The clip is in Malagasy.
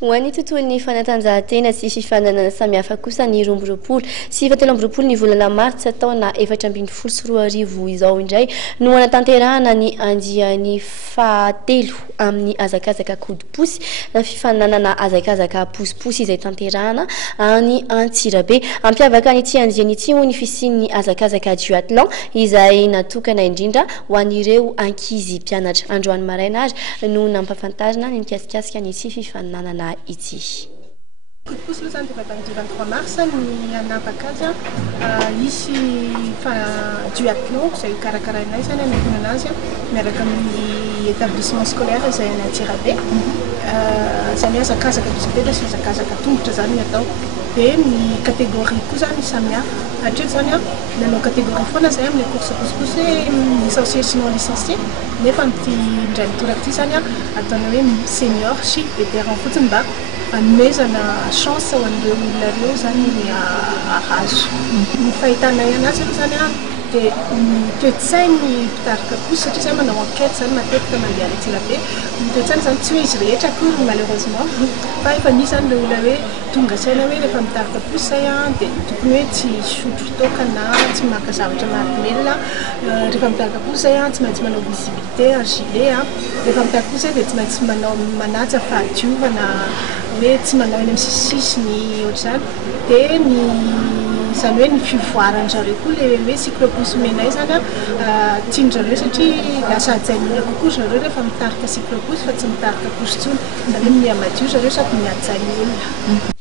Ho an'ny tontolon'ny fanatanjahantena sy fifananana samihafa kosa ny romboroapolo sy fatelo amby roapolo ny volana martsa taona 2024 izao indray no anatanterahana ny andian'ny fahatelo amin'ny azakazaka kodiposy fifananana azakazaka posiposy izay tanterahana any Antsirabe. Ampiavaka an'ity andiany ity moa ny fisian'ny azakazaka duathlon izay natokana indrindra ho an'ireo ankizy mpianatra. Androany maraina ary no nampafantarina ny mikasikasika an'ity fifananana ity. Coup de pouce le 23 mars ny anapaka azy isy duathlon izay karakarainay zany anakona azy miaraka amin'ny établissement scolaire izay any Antsirabe. Zany hazakazaka bisikileta sy hazakazaka tongotra zany ny atao. Dia ny catégorie koa zany samihafa. Hatreto zany nanao catégorie foana zay amin'ny course pousse licencié sy non licencié. Nefa amin'ity indray mitoraka ity zany ataona hoe senior sy vétéran fotsiny mba anomezana chance ho an'ireo olona ireo zany ahazo. Ny fahitanay anazy zany dia toe-tsainy mpitarika posy satria zay manao enquête zany matetika mandeha any Antsirabe. Ny toe-tsainy zany tsy hoe izy rehetra akory malheureusement fa efa misy zany le olona hoe tonga saina hoe rehefa mitarika posy zay dia tokony hoe tsy sotro toaka na tsy maka zavatra mahamelona. Rehefa mitarika posy zay tsy maintsy manao visibilité en gilet. Rehefa mitarika posy zay dia tsy maintsy manao manaja fahadiovana hoe tsy manao eny amin'ny sisisiny ohatr'izany. Dia ny zany hoe ny fivoaran'zareo koa le hoe cyclo-pousse menay zany tian'zareo satria lasa hajain'olona kokoa zareo rehefa mitarika cyclo-pousse fa tsy mitarika posy intsony. Zany hoe miha-madio zareo sady mihaja ny olona.